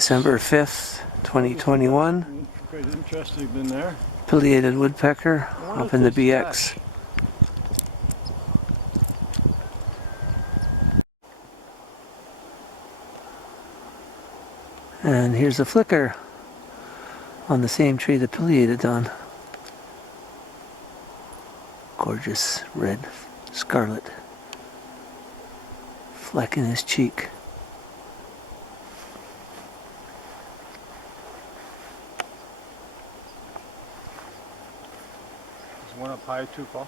December 5th, 2021. Quite interesting in there. Pileated woodpecker up in the BX. And here's a flicker on the same tree the pileated's on. Gorgeous red scarlet fleck in his cheek. Is one up high too, Paul?